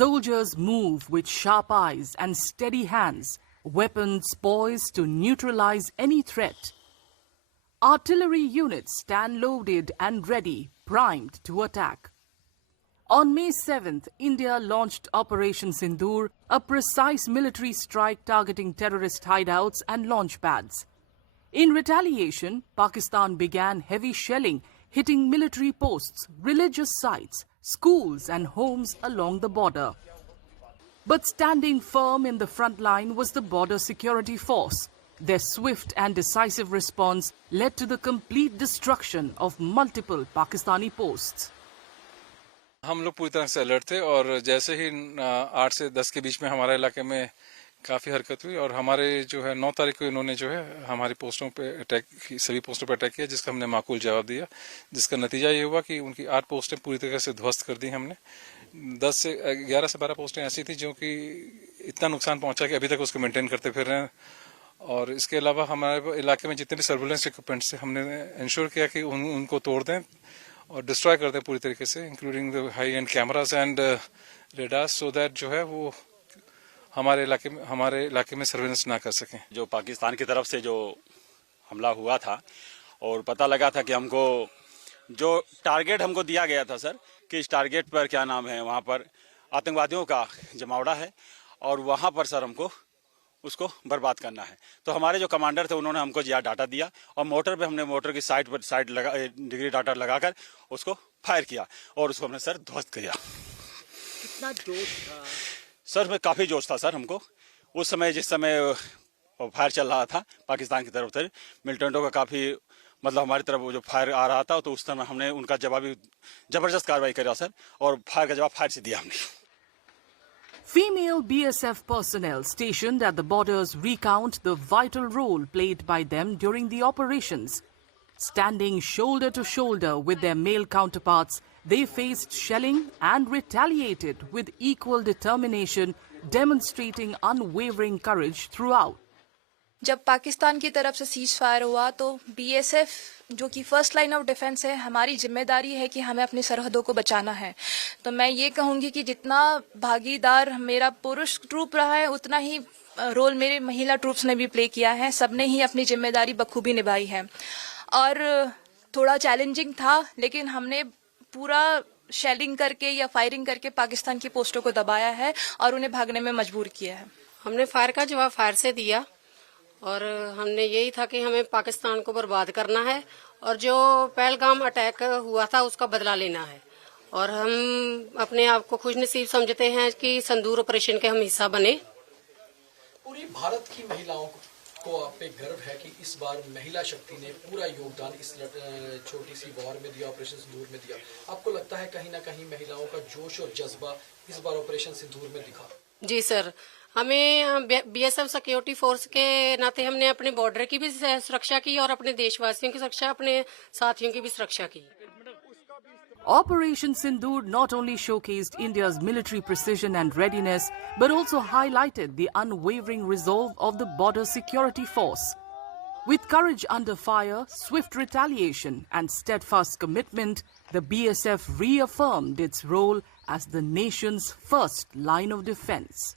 Soldiers move with sharp eyes and steady hands, weapons poised to neutralize any threat. Artillery units stand loaded and ready, primed to attack. On May 7th, India launched Operation Sindoor, a precise military strike targeting terrorist hideouts and launch pads. In retaliation, Pakistan began heavy shelling, hitting military posts, religious sites, schools and homes along the border. But standing firm in the front line was the Border Security Force. Their swift and decisive response led to the complete destruction of multiple Pakistani posts. हम लोग पूरी तरह से alert थे और जैसे ही 8 से 10 के बीच में हमारे इलाके में काफ़ी हरकत हुई और हमारे जो है 9 तारीख को इन्होंने जो है हमारी पोस्टों पे अटैक सभी पोस्टों पे अटैक किया, जिसका हमने माकूल जवाब दिया, जिसका नतीजा ये हुआ कि उनकी 8 पोस्टें पूरी तरह से ध्वस्त कर दी हमने। 11 से 12 पोस्टें ऐसी थी जो कि इतना नुकसान पहुंचा कि अभी तक उसको मेंटेन करते फिर रहे हैं। और इसके अलावा हमारे इलाके में जितने भी सर्विलेंस इक्विपमेंट्स थे हमने इंश्योर किया कि उनको तोड़ दें और डिस्ट्रॉय कर दें पूरी तरीके से, including the high and cameras and radars, so that जो है वो हमारे इलाके में सर्विलेंस ना कर सकें। जो पाकिस्तान की तरफ से जो हमला हुआ था और पता लगा था कि हमको जो टारगेट हमको दिया गया था सर, कि इस टारगेट पर क्या नाम है, वहाँ पर आतंकवादियों का जमावड़ा है और वहाँ पर सर हमको उसको बर्बाद करना है। तो हमारे जो कमांडर थे उन्होंने हमको डाटा दिया और मोटर पे हमने मोटर की साइड लगा डिग्री डाटा लगाकर उसको फायर किया और उसको हमने सर ध्वस्त किया। कितना जोश था सर? में काफ़ी जोश था सर हमको उस समय, जिस समय फायर चल रहा था पाकिस्तान की तरफ से मिलिटेंटों का काफ़ी मतलब हमारी तरफ जो फायर आ रहा था, तो उस समय हमने उनका जवाबी जबरदस्त कार्रवाई करा सर और फायर का जवाब फायर से दिया हमने। Female BSF personnel stationed at the borders recount the vital role played by them during the operations. Standing shoulder to shoulder with their male counterparts, they faced shelling and retaliated with equal determination, demonstrating unwavering courage throughout. जब पाकिस्तान की तरफ से cease fire हुआ तो BSF जो कि first line of defence है, हमारी जिम्मेदारी है कि हमें अपनी सरहदों को बचाना है। तो मैं ये कहूँगी कि जितना भागीदार मेरा पुरुष ट्रूप रहा है, उतना ही रोल मेरे महिला ट्रूप्स ने भी प्ले किया है। सबने ही अपनी जिम्मेदारी बखूबी निभाई है और थोड़ा चैलेंजिंग था, लेकिन हमने पूरा शेलिंग करके या फायरिंग करके पाकिस्तान की पोस्टों को दबाया है और उन्हें भागने में मजबूर किया है। हमने फायर का जवाब फायर से दिया और हमने यही था कि हमें पाकिस्तान को बर्बाद करना है और जो पहलगाम अटैक हुआ था उसका बदला लेना है। और हम अपने आप को खुशनसीब समझते हैं कि संदूर ऑपरेशन के हम हिस्सा बने। पूरी भारत की महिलाओं को आप पे गर्व है कि इस बार महिला शक्ति ने पूरा योगदान इस छोटी सी वॉर में दिया, ऑपरेशन सिंदूर में दिया। आपको लगता है कहीं ना कहीं महिलाओं का जोश और जज्बा इस बार ऑपरेशन सिंदूर में दिखा? जी सर, हमें बीएसएफ सिक्योरिटी फोर्स के नाते हमने अपने बॉर्डर की भी सुरक्षा की और अपने देशवासियों की सुरक्षा, अपने साथियों की भी सुरक्षा की। Operation Sindoor not only showcased India's military precision and readiness, but also highlighted the unwavering resolve of the Border Security Force. With courage under fire, swift retaliation and steadfast commitment, the BSF reaffirmed its role as the nation's first line of defense.